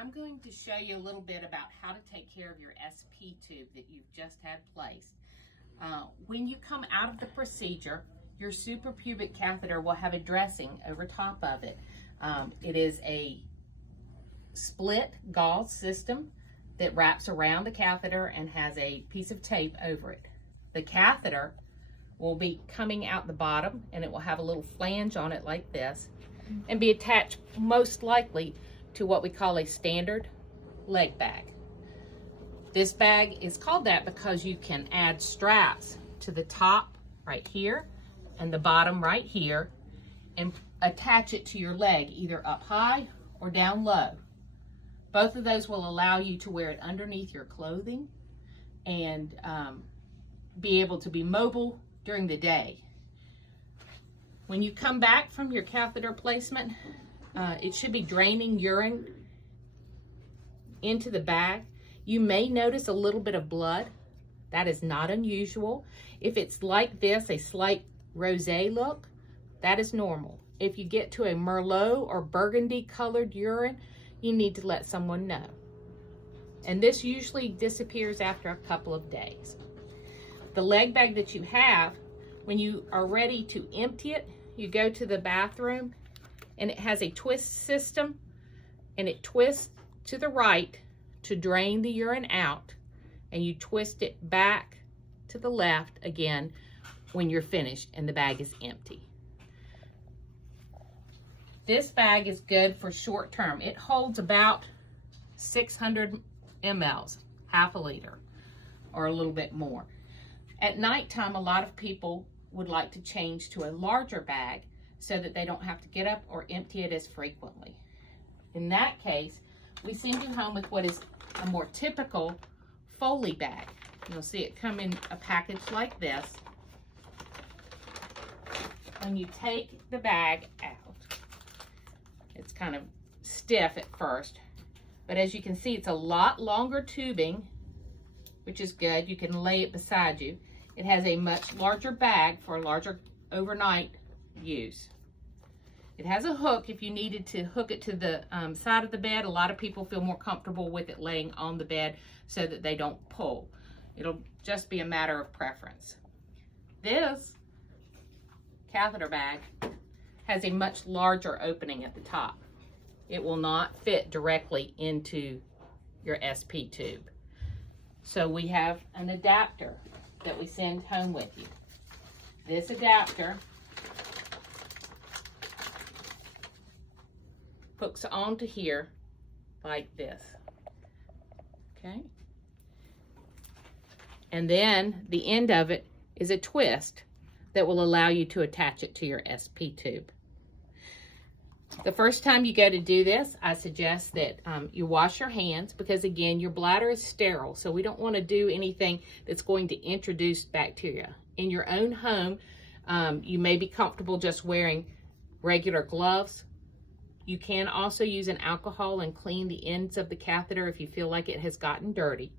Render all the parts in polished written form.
I'm going to show you a little bit about how to take care of your SP tube that you've just had placed. When you come out of the procedure, your suprapubic catheter will have a dressing over top of it. It is a split gauze system that wraps around the catheter and has a piece of tape over it. The catheter will be coming out the bottom, and it will have a little flange on it like this and be attached most likely to what we call a standard leg bag. This bag is called that because you can add straps to the top right here and the bottom right here and attach it to your leg either up high or down low. Both of those will allow you to wear it underneath your clothing and be able to be mobile during the day. When you come back from your catheter placement, it should be draining urine into the bag. You may notice a little bit of blood. That is not unusual. If it's like this, a slight rosé look, that is normal. If you get to a Merlot or burgundy colored urine, you need to let someone know. And this usually disappears after a couple of days. The leg bag that you have, when you are ready to empty it, you go to the bathroom and it has a twist system, and it twists to the right to drain the urine out, and you twist it back to the left again when you're finished and the bag is empty. This bag is good for short term. It holds about 600 mLs, half a liter, or a little bit more. At nighttime, a lot of people would like to change to a larger bag so that they don't have to get up or empty it as frequently. In that case, we send you home with what is a more typical Foley bag. You'll see it come in a package like this. When you take the bag out, it's kind of stiff at first, but as you can see, it's a lot longer tubing, which is good. You can lay it beside you. It has a much larger bag for a larger overnight use. It has a hook if you needed to hook it to the side of the bed. A lot of people feel more comfortable with it laying on the bed so that they don't pull. It'll just be a matter of preference. This catheter bag has a much larger opening at the top. It will not fit directly into your SP tube. So we have an adapter that we send home with you. This adapter hooks onto here like this, okay? And then the end of it is a twist that will allow you to attach it to your SP tube. The first time you go to do this, I suggest that you wash your hands, because again, your bladder is sterile, so we don't want to do anything that's going to introduce bacteria. In your own home, you may be comfortable just wearing regular gloves. You can also use an alcohol and clean the ends of the catheter if you feel like it has gotten dirty.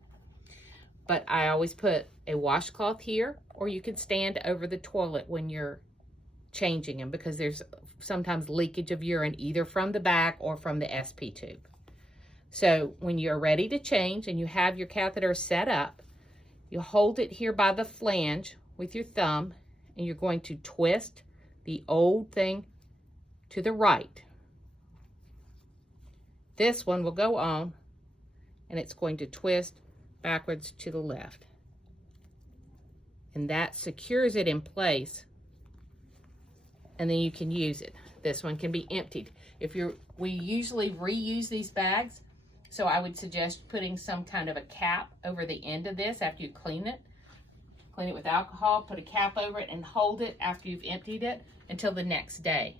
But I always put a washcloth here, or you can stand over the toilet when you're changing them, because there's sometimes leakage of urine either from the back or from the SP tube. So when you're ready to change and you have your catheter set up, you hold it here by the flange with your thumb, and you're going to twist the old thing to the right. This one will go on, and it's going to twist backwards to the left. And that secures it in place, and then you can use it. This one can be emptied. We usually reuse these bags, so I would suggest putting some kind of a cap over the end of this after you clean it. Clean it with alcohol, put a cap over it, and hold it after you've emptied it until the next day.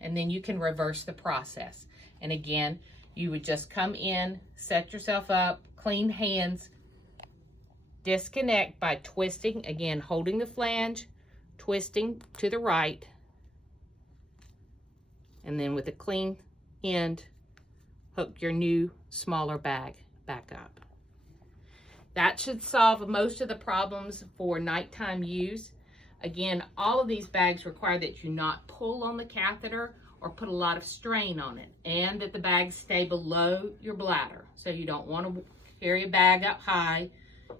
And then you can reverse the process. And again, you would just come in, set yourself up, clean hands, disconnect by twisting, again, holding the flange, twisting to the right, and then with a clean end, hook your new smaller bag back up. That should solve most of the problems for nighttime use. Again, all of these bags require that you not pull on the catheter or put a lot of strain on it, and that the bags stay below your bladder. So you don't want to carry a bag up high,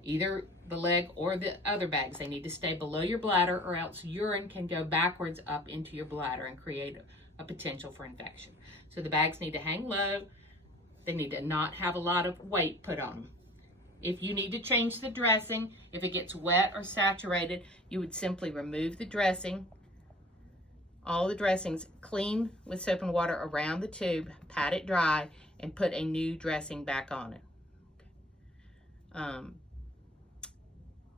either the leg or the other bags. They need to stay below your bladder, or else urine can go backwards up into your bladder and create a potential for infection. So the bags need to hang low. They need to not have a lot of weight put on them. If you need to change the dressing, if it gets wet or saturated, you would simply remove the dressing, all the dressings, clean with soap and water around the tube, pat it dry, and put a new dressing back on it.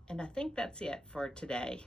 And I think that's it for today.